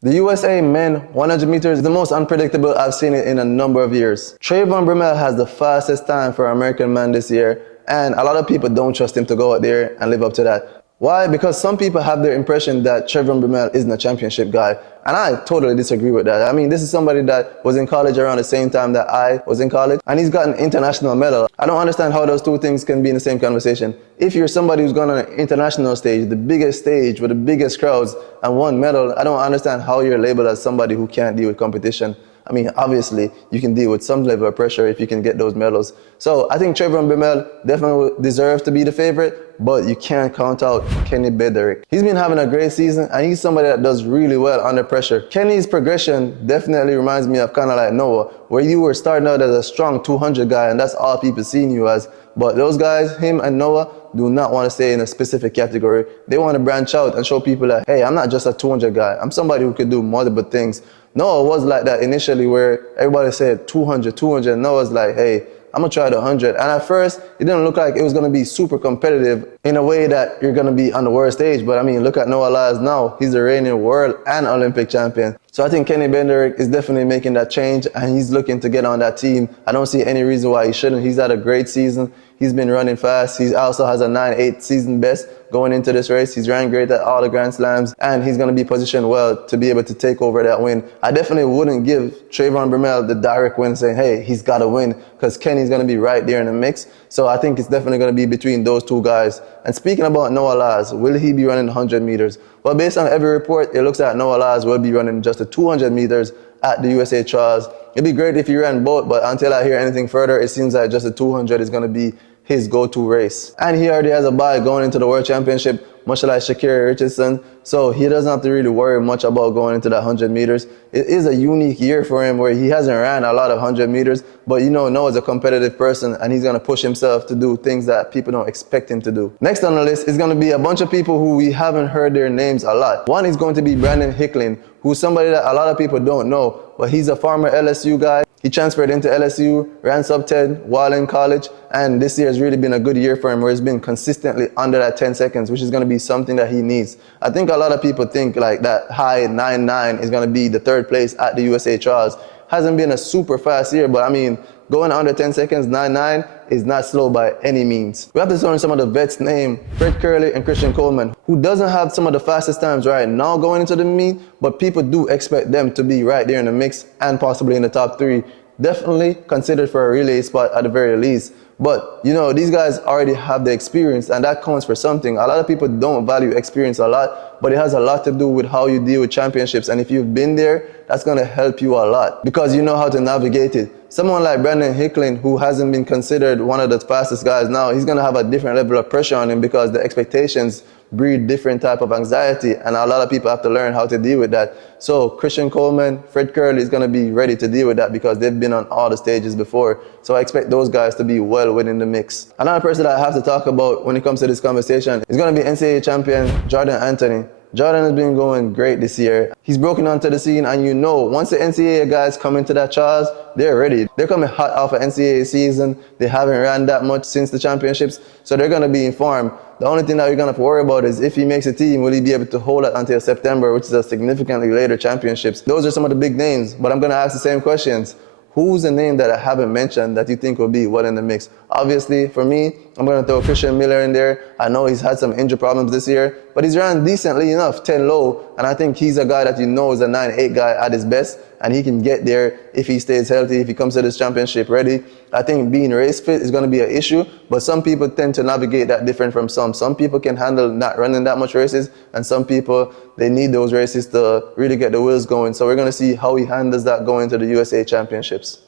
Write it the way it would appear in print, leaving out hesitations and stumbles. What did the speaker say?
The USA men 100 meters is the most unpredictable I've seen it in a number of years. Trayvon Bromell has the fastest time for an American man this year, and a lot of people don't trust him to go out there and live up to that. Why? Because some people have their impression that Trayvon Bromell isn't a championship guy, and I totally disagree with that. I mean, this is somebody that was in college around the same time that I was in college, and he's got an international medal. I don't understand how those two things can be in the same conversation. If you're somebody who's gone on an international stage, the biggest stage with the biggest crowds, and won medal, I don't understand how you're labeled as somebody who can't deal with competition. I mean, obviously, you can deal with some level of pressure if you can get those medals. So I think Trayvon Bromell definitely deserves to be the favorite, but you can't count out Kenny Bederick. He's been having a great season, and he's somebody that does really well under pressure. Kenny's progression definitely reminds me of kind of like Noah, where you were starting out as a strong 200 guy, and that's all people seeing you as. But those guys, him and Noah, do not want to stay in a specific category. They want to branch out and show people that, hey, I'm not just a 200 guy. I'm somebody who can do multiple things. Noah was like that initially, where everybody said 200, 200. And Noah's like, hey, I'm going to try the 100. And at first, it didn't look like it was going to be super competitive in a way that you're going to be on the world stage. But I mean, look at Noah Lyles now. He's the reigning world and Olympic champion. So I think Kenny Bederick is definitely making that change, and he's looking to get on that team. I don't see any reason why he shouldn't. He's had a great season. He's been running fast. He also has a 9.8 season best going into this race. He's ran great at all the Grand Slams, and he's going to be positioned well to be able to take over that win. I definitely wouldn't give Trayvon Bromell the direct win saying, hey, he's got to win, because Kenny's going to be right there in the mix. So I think it's definitely going to be between those two guys. And speaking about Noah Lyles, will he be running 100 meters? Well, based on every report, it looks like Noah Lyles will be running just the 200 meters at the USA Trials. It'd be great if he ran both, but until I hear anything further, it seems like just the 200 is going to be his go-to race. And he already has a bye going into the World Championship, much like Sha'Carri Richardson, so he doesn't have to really worry much about going into that 100 meters. It is a unique year for him where he hasn't ran a lot of 100 meters, but you know Noah's a competitive person, and he's going to push himself to do things that people don't expect him to do. Next on the list is going to be a bunch of people who we haven't heard their names a lot. One is going to be Brandon Hickling, who's somebody that a lot of people don't know, but he's a former LSU guy. He transferred into LSU, ran sub-10 while in college, and this year has really been a good year for him, where he's been consistently under that 10 seconds, which is going to be something that he needs. I think a lot of people think like that high 9.9 is going to be the third place at the USA Trials. Hasn't been a super fast year, but I mean, going under 10 seconds, 9.9, is not slow by any means. We have to throw in some of the vets' name, Fred Kerley and Christian Coleman, who doesn't have some of the fastest times right now going into the meet, but people do expect them to be right there in the mix and possibly in the top 3. Definitely considered for a relay spot at the very least. But, you know, these guys already have the experience, and that counts for something. A lot of people don't value experience a lot, but it has a lot to do with how you deal with championships. And if you've been there, that's going to help you a lot because you know how to navigate it. Someone like Brandon Hickling, who hasn't been considered one of the fastest guys now, he's going to have a different level of pressure on him because the expectations breed different type of anxiety, and a lot of people have to learn how to deal with that. So Christian Coleman, Fred Kerley is going to be ready to deal with that because they've been on all the stages before. So I expect those guys to be well within the mix. Another person that I have to talk about when it comes to this conversation is going to be NCAA champion Jordan Anthony. Jordan has been going great this year. He's broken onto the scene, and you know, once the NCAA guys come into that Charles, they're ready. They're coming hot off an NCAA season. They haven't ran that much since the championships, so they're going to be informed. The only thing that you're going to have to worry about is if he makes a team, will he be able to hold it until September, which is a significantly later championships. Those are some of the big names, but I'm going to ask the same questions. Who's a name that I haven't mentioned that you think will be well in the mix? Obviously, for me, I'm going to throw Christian Miller in there. I know he's had some injury problems this year, but he's ran decently enough, 10 low, and I think he's a guy that you know is a 9.8 guy at his best, and he can get there if he stays healthy, if he comes to this championship ready. I think being race fit is going to be an issue, but some people tend to navigate that different from some. Some people can handle not running that much races, and some people, they need those races to really get the wheels going. So we're going to see how he handles that going to the USA Championships.